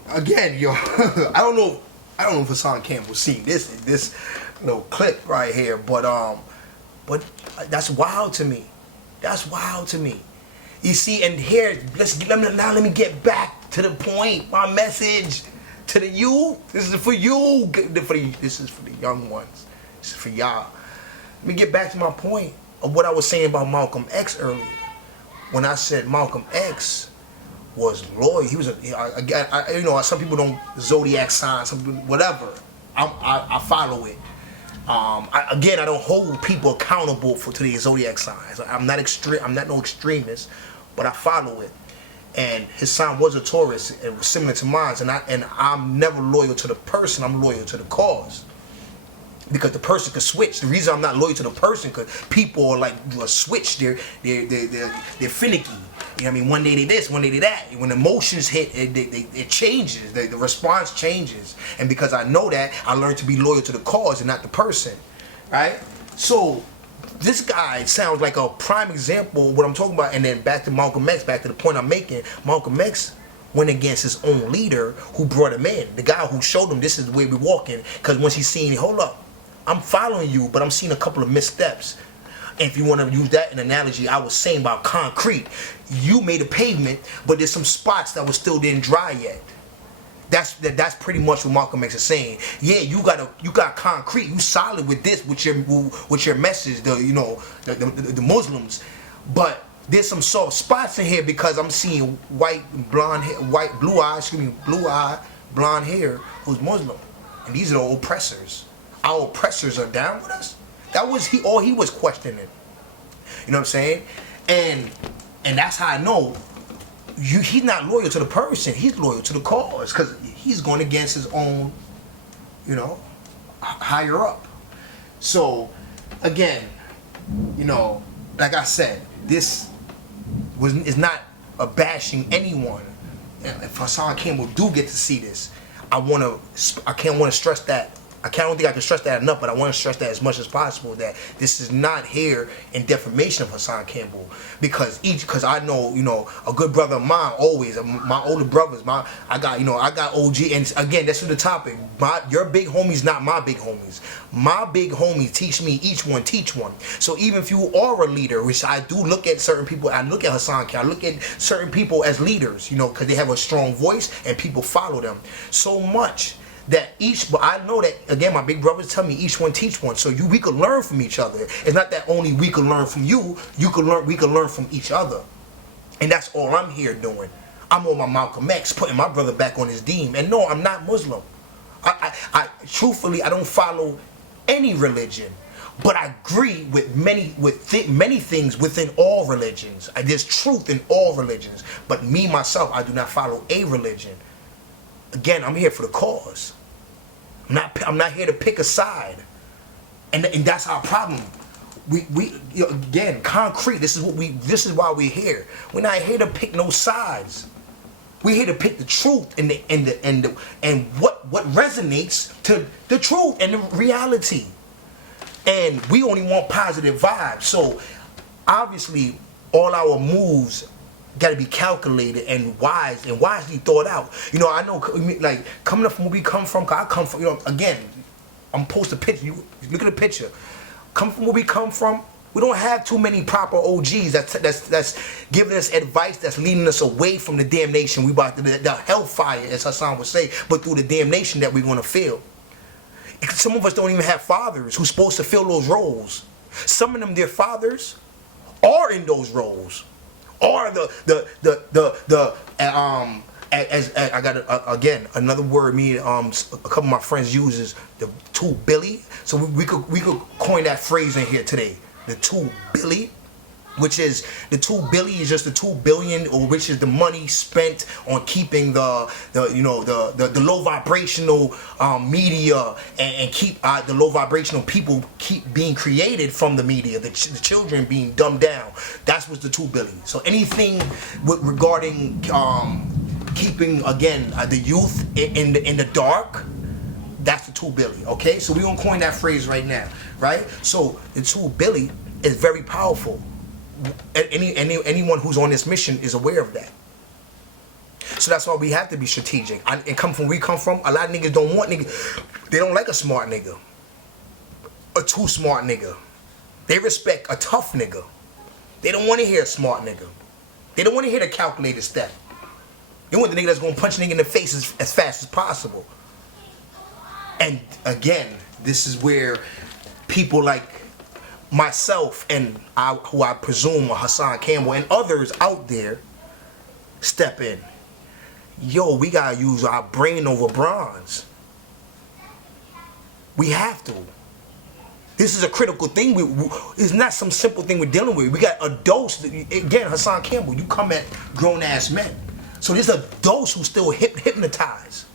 Again, yo, I don't know if Hassan Campbell seen this little clip right here, but that's wild to me. That's wild to me. You see, and here, let me get back to the point. My message to the youth. This is for you. This is for the young ones. This is for y'all. Let me get back to my point of what I was saying about Malcolm X earlier. When I said Malcolm X was loyal, he was you know, some people don't zodiac sign, some people, whatever. I follow it. I don't hold people accountable to the zodiac signs. I'm not no extremist, but I follow it. And his sign was a Taurus, and was similar to mine. And I'm never loyal to the person. I'm loyal to the cause, because the person could switch. The reason I'm not loyal to the person, because people are like switch. They're finicky. You know what I mean? One day they this, one day they that. When emotions hit, it changes. The response changes. And because I know that, I learned to be loyal to the cause and not the person. Right? So this guy sounds like a prime example of what I'm talking about. And then back to Malcolm X, back to the point I'm making. Malcolm X went against his own leader who brought him in. The guy who showed him this is the way we're walking. Because once he's seen, hold up, I'm following you, but I'm seeing a couple of missteps. If you want to use that an analogy, I was saying about concrete. You made a pavement, but there's some spots that still didn't dry yet. That's pretty much what Malcolm X is saying. Yeah, you got concrete. You solid with this, with your message, the Muslims, but there's some soft spots in here because I'm seeing blue eye, blonde hair, who's Muslim, and these are the oppressors. Our oppressors are down with us. That was all he was questioning. You know what I'm saying? And that's how I know he's not loyal to the person. He's loyal to the cause, because he's going against his own, higher up. So, again, like I said, this is not a bashing anyone. If Hassan Campbell do get to see this, I can't want to stress that. I don't think I can stress that enough, but I want to stress that as much as possible, that this is not here in defamation of Hassan Campbell, because I know, a good brother of mine always, my older brothers, I got OG, and again, that's the topic. Your big homies, not my big homies. My big homies teach me, each one teach one. So even if you are a leader, which I do look at certain people, I look at Hassan Campbell, I look at certain people as leaders, because they have a strong voice and people follow them so much. But I know that, again, my big brothers tell me each one teach one, so we could learn from each other. It's not that only we could learn from you, we could learn from each other. And that's all I'm here doing. I'm on my Malcolm X, putting my brother back on his deen. And no, I'm not Muslim. I truthfully, I don't follow any religion, but I agree with many things within all religions. There's truth in all religions, but me, myself, I do not follow a religion. Again, I'm here for the cause. I'm not here to pick a side, and that's our problem. We again, concrete. This is why we're here. We're not here to pick no sides. We're here to pick the truth and what resonates to the truth and the reality. And we only want positive vibes. So obviously, all our moves got to be calculated and wisely thought out. I know, like, coming up from where we come from, 'cause I come from, again, I'm post a picture. You look at the picture. Come from where we come from. We don't have too many proper OGs that's giving us advice that's leading us away from the damnation we about to, the hellfire, as Hassan would say, but through the damnation that we're going to feel. Some of us don't even have fathers who's supposed to fill those roles. Some of them, their fathers are in those roles, or as I got again another word me a couple of my friends uses, the 2 Billy. So we could coin that phrase in here today. The 2 Billy, which is the 2 billion is just the 2 billion, or which is the money spent on keeping the low vibrational media and keep the low vibrational people keep being created from the media, the children being dumbed down. That's what's the 2 billion. So anything regarding keeping again the youth in the dark, that's the 2 billion. Okay, so we're gonna coin that phrase right now, right? So the 2 billion is very powerful. Anyone who's on this mission is aware of that. So that's why we have to be strategic. And come from where we come from, a lot of niggas don't want niggas. They don't like a smart nigga, a too smart nigga. They respect a tough nigga. They don't want to hear a smart nigga. They don't want to hear the calculated step. They want the nigga that's gonna punch a nigga in the face as fast as possible. And again, this is where people like myself and who I presume are Hassan Campbell and others out there step in. Yo, we gotta use our brain over bronze. We have to. This is a critical thing. It's not some simple thing we're dealing with. We got adults. Again, Hassan Campbell, you come at grown ass men. So there's adults who still hypnotize.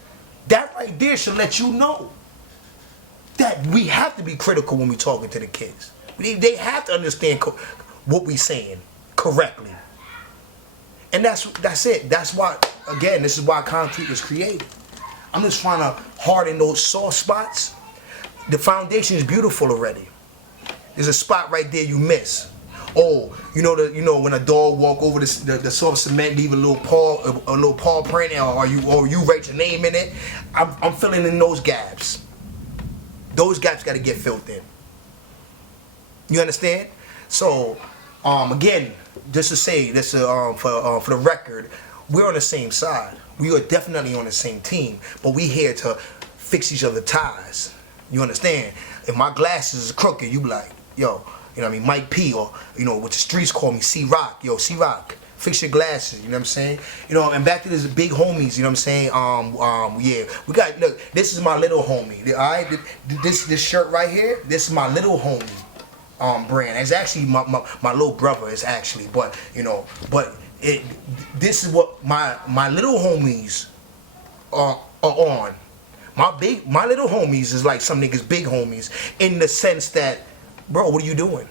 That right there should let you know that we have to be critical when we're talking to the kids. They have to understand what we're saying correctly. And that's it. That's why, again, this is why concrete was created. I'm just trying to harden those soft spots. The foundation is beautiful already. There's a spot right there you miss. Oh, you know when a dog walk over the soft cement, leave a little paw print, or you write your name in it. I'm filling in those gaps. Those gaps got to get filled in. You understand? So, again, just to say this for the record, we're on the same side. We are definitely on the same team, but we here to fix each other's ties. You understand? If my glasses is crooked, you be like, yo, you know what I mean, Mike P, or what the streets call me, C-Rock. Yo, C-Rock, fix your glasses. You know what I'm saying? And back to this big homies. You know what I'm saying? Yeah, we got. Look, this is my little homie. All right, this shirt right here. This is my little homie. Brand. It's actually my little brother. Is actually, but this is what my little homies are on. My little homies is like some niggas' big homies in the sense that, bro, what are you doing?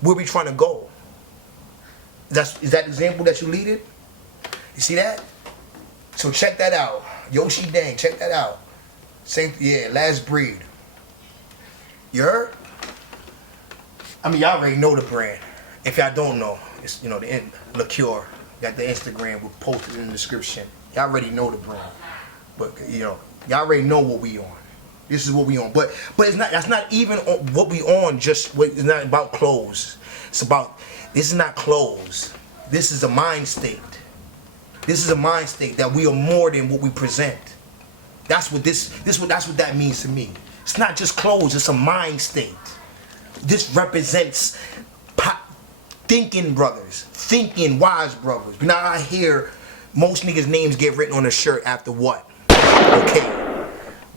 Where we trying to go? Is that example that you leaded? You see that? So check that out. Yoshi Dang, check that out. Same, yeah, Last Breed. You heard? I mean, y'all already know the brand. If y'all don't know, it's the Liqueur. Got the Instagram. We'll post it in the description. Y'all already know the brand. But y'all already know what we on. This is what we on. But it's not. That's not even what we on. It's not about clothes. This is not clothes. This is a mind state. This is a mind state that we are more than what we present. That's what that's what that means to me. It's not just clothes. It's a mind state. This represents thinking brothers, thinking wise brothers. But now I hear most niggas' names get written on a shirt after what? Okay.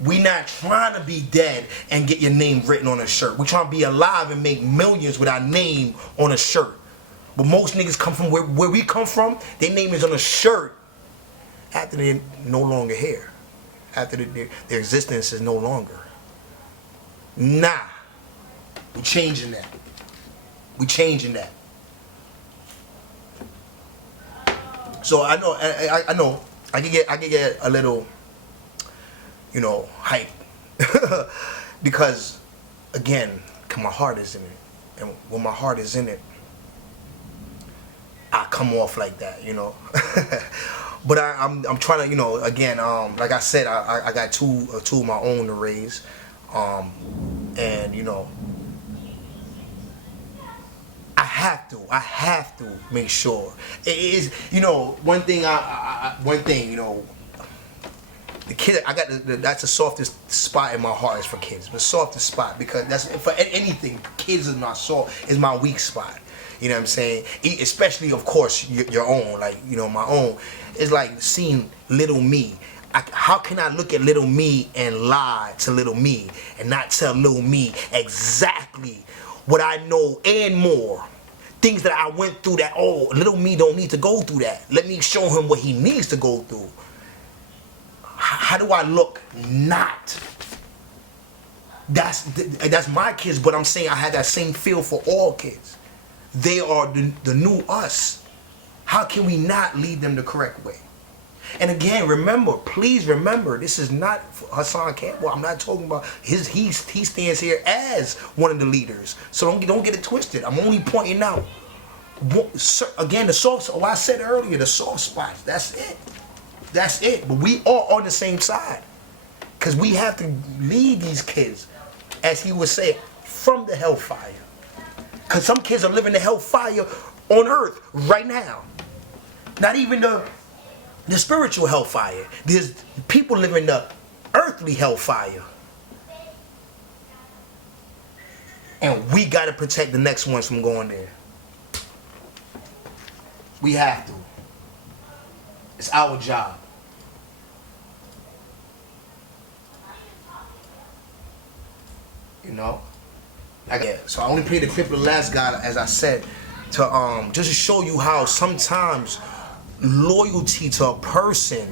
We not trying to be dead and get your name written on a shirt. We trying to be alive and make millions with our name on a shirt. But most niggas come from where we come from, their name is on a shirt after they're no longer here. After their existence is no longer. Nah. We changing that. We changing that. So I know I can get a little hype because again, my heart is in it, and when my heart is in it, I come off like that, But I'm trying to, again, like I said, I got two of my own to raise, and have to make sure it is. You know, one thing. You know, the kid. I got that's the softest spot in my heart is for kids. The softest spot because that's for anything. Kids is my is my weak spot. You know what I'm saying? Especially, of course, your own. Like, you know, my own. It's like seeing little me. How can I look at little me and lie to little me and not tell little me exactly what I know and more? Things that I went through that, oh, little me don't need to go through that. Let me show him what he needs to go through. How do I look not? That's my kids, but I'm saying I had that same feel for all kids. They are the new us. How can we not lead them the correct way? And again, remember, please remember, this is not Hassan Campbell. I'm not talking about he stands here as one of the leaders. So don't get it twisted. I'm only pointing out. Again, the soft. Oh, I said earlier, the soft spots. That's it. That's it. But we are on the same side, because we have to lead these kids, as he would say, from the hellfire. Because some kids are living the hellfire on earth right now. Not even the spiritual hellfire. There's people living the earthly hellfire. And we got to protect the next ones from going there. We have to. It's our job. You know? So I only played the clip of the last guy, as I said, to just to show you how sometimes loyalty to a person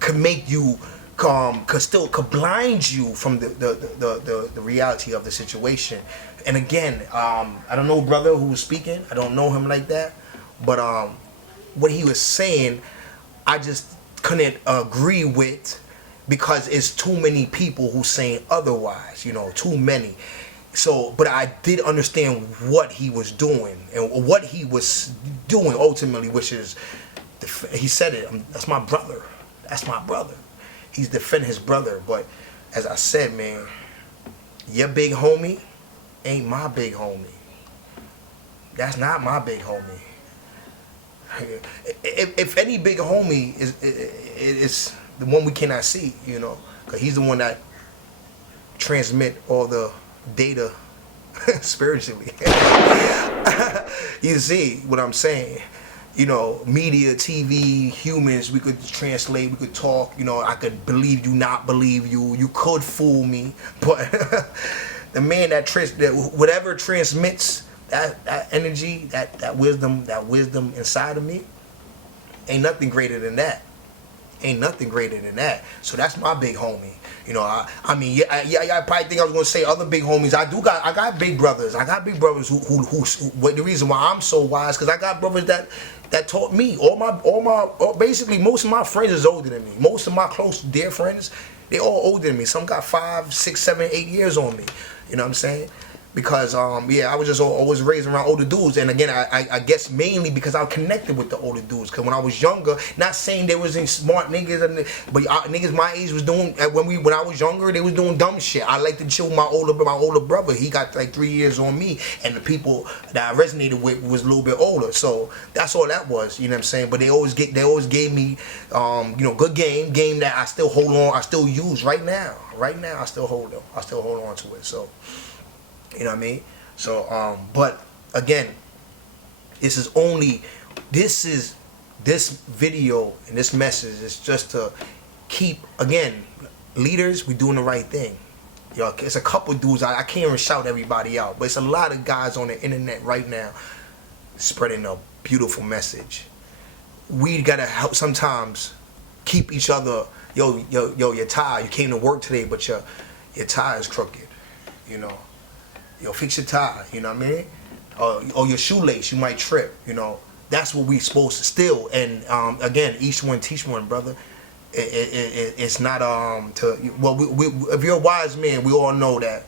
could make you could blind you from the reality of the situation. And again, I don't know brother who was speaking. I don't know him like that, but what he was saying, I just couldn't agree with, because it's too many people who saying otherwise. You know, too many. So, but I did understand what he was doing and what he was doing ultimately, which is, he said it, that's my brother. That's my brother. He's defending his brother. But as I said, man, your big homie ain't my big homie. That's not my big homie. If any big homie is the one we cannot see, you know, because he's the one that transmit all the data spiritually. You see what I'm saying? You know, media, TV, humans, we could translate, we could talk, you know, I could believe you, not believe you, you could fool me, but the man that whatever transmits that energy, that wisdom inside of me, ain't nothing greater than that. Ain't nothing greater than that. So that's my big homie. You know, I mean, I probably think I was gonna say other big homies. I got big brothers. I got big brothers who the reason why I'm so wise, because I got brothers that taught me. Basically most of my friends is older than me. Most of my close dear friends, they all older than me. Some got 5, 6, 7, 8 years on me. You know what I'm saying? Because I was just always raised around older dudes, and again I guess mainly because I connected with the older dudes. Because when I was younger, not saying there was any smart niggas, but niggas my age was doing when I was younger, they was doing dumb shit. I like to chill with my older brother. He got like 3 years on me, and the people that I resonated with was a little bit older. So that's all that was. You know what I'm saying? But they always gave me you know, good game that I still hold on. I still use right now. Right now I still hold on. I still hold on to it. So. You know what I mean? So, but again, this video and this message is just to keep, again, leaders, we doing the right thing. Yo, it's a couple dudes, I can't even shout everybody out, but it's a lot of guys on the internet right now spreading a beautiful message. We gotta help sometimes keep each other, yo, your tie, you came to work today, but your tie is crooked, you know. Yo, fix your tie, you know what I mean? Or your shoelace, you might trip, you know. That's what we supposed to still. And again, each one teach one, brother. It's not if you're a wise man, we all know that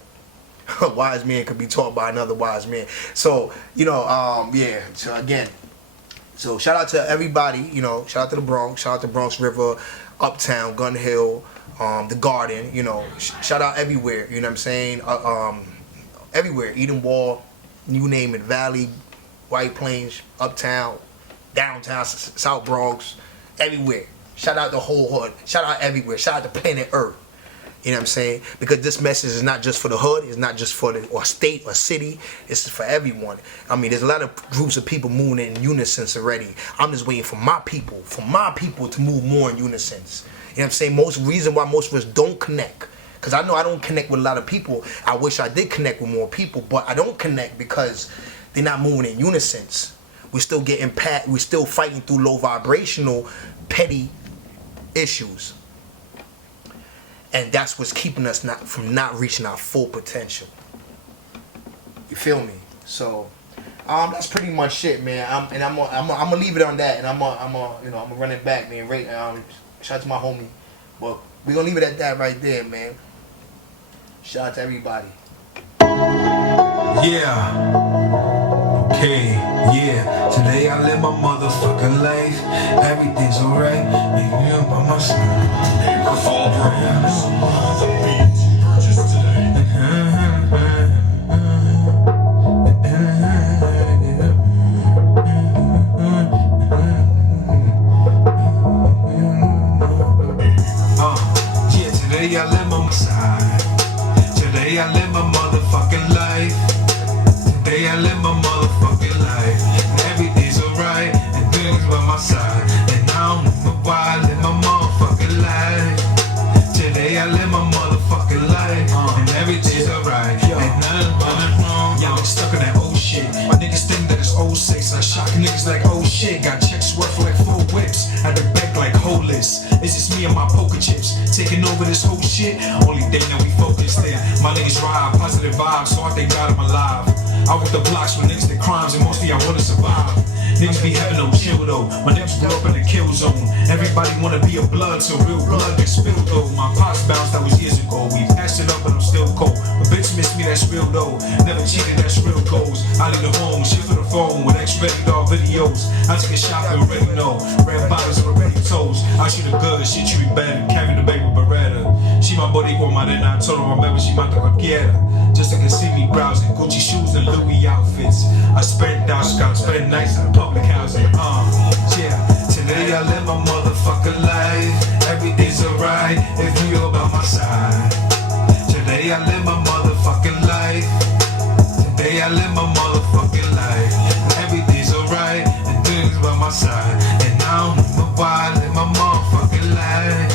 a wise man could be taught by another wise man. So, you know, so again, so shout out to everybody, you know, shout out to the Bronx, shout out to Bronx River, Uptown, Gun Hill, the Garden, you know, shout out everywhere, you know what I'm saying? Everywhere, Eden Wall, you name it, Valley, White Plains, Uptown, Downtown, South Bronx, everywhere. Shout out the whole hood. Shout out everywhere. Shout out to planet Earth. You know what I'm saying? Because this message is not just for the hood. It's not just for the or state or city. It's for everyone. I mean, there's a lot of groups of people moving in unison already. I'm just waiting for my people to move more in unison. You know what I'm saying? Most reason why most of us don't connect. Because I know I don't connect with a lot of people. I wish I did connect with more people, but I don't connect because they're not moving in unison. We're still getting we're still fighting through low vibrational, petty issues. And that's what's keeping us from not reaching our full potential. You feel me? So, that's pretty much it, man. I'm gonna leave it on that, and I'm gonna run it back, man. Right, shout out to my homie, but we're gonna leave it at that right there, man. Shout out to everybody. Yeah. Okay, yeah. Today I live my motherfucking life. Everything's alright. Maybe I'm by my side. All programs. The beat purchased today. Yeah, today I live my side. Today I live my motherfucking life. Today I live my motherfucking life. And everything's alright, and things by my side. And I don't know why I live my motherfucking life. Today I live my motherfucking life. And everything's alright, and nothing wrong. Y'all niggas stuck in that old shit. My niggas think that it's 06. I shock niggas like, oh shit. Got checks worth like 4 whips. At the back like holeless. It's just me and my poker chips. Taking over this whole shit. Only thing that we focused in. My niggas ride positive vibes, so I thank God I'm alive. I walk the blocks with niggas that crimes, and mostly I wanna survive. Niggas be having no chill though. My niggas grew up in the kill zone. Everybody wanna be a blood, so real blood gets spilled though. My pops bounced, that was years ago. We patched it up, but I'm still cold. But bitch miss me, that's real though. Never cheated, that's real goals. I leave the home, shit for the phone with X-rated all videos. I take a shot, I already know. Red bottles on already toes. I shoot a good, shit you be better. Carry the baby Beretta. She my body woman, and I told her remember she might have quiera. Just so can see me browsing Gucci shoes and Louis outfits. I spent Scott, spent nights in public housing. Yeah. Today I live my motherfucking life. Everything's alright if you're by my side. Today I live my motherfucking life. Today I live my motherfucking life. Everything's alright and things by my side. And I don't know why I live my motherfucking life.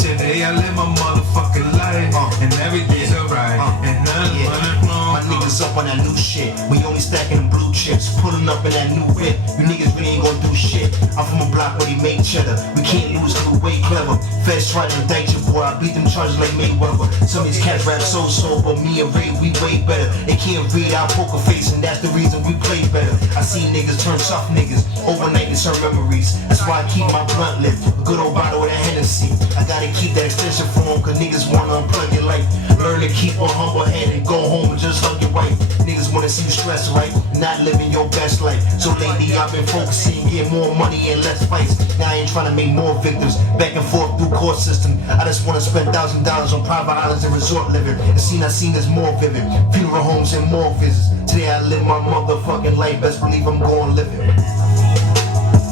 Today I live my motherfucking life. And everything's alright. And nothing wrong. My niggas up on that new shit. We only stacking them blue chips. Pulling up in that new whip. You niggas really ain't gonna do shit. I'm from a block where they make cheddar. We can't lose cause we way clever. Feds try to indict you, boy. I beat them charges like Mayweather. Some of these cats rap so, but me and Ray, we way better. They can't read our poker face, and that's the reason we play better. I see niggas turn tough niggas. Overnight it's turn memories. That's why I keep my blunt lit. A good old bottle of that Hennessy. I gotta keep that extension for them, cause niggas wanna unplug your life. Learn to keep a humble head and go home and just hug your wife. Niggas wanna see you stressed, right? Not living your best life. So lately I've been focusing, get more money and less fights. Now I ain't trying to make more victims. Back and forth through court system. I just wanna spend $1,000 on private islands and resort living. The scene I seen is more vivid. Funeral homes and more visits. Today I live my motherfucking life. Best believe I'm going living.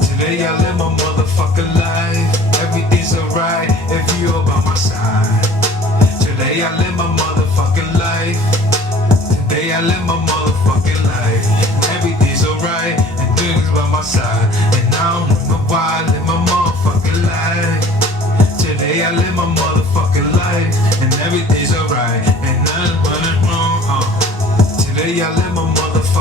Today I live my motherfucking life. Everything's alright if you're by my side. Today I live my motherfucking life. Today I live my motherfucking life. Everything's alright and things by my side. And I don't know why I live my motherfucking life. Today I live my motherfucking life. And everything's alright and nothing wrong. Today I live my motherfucking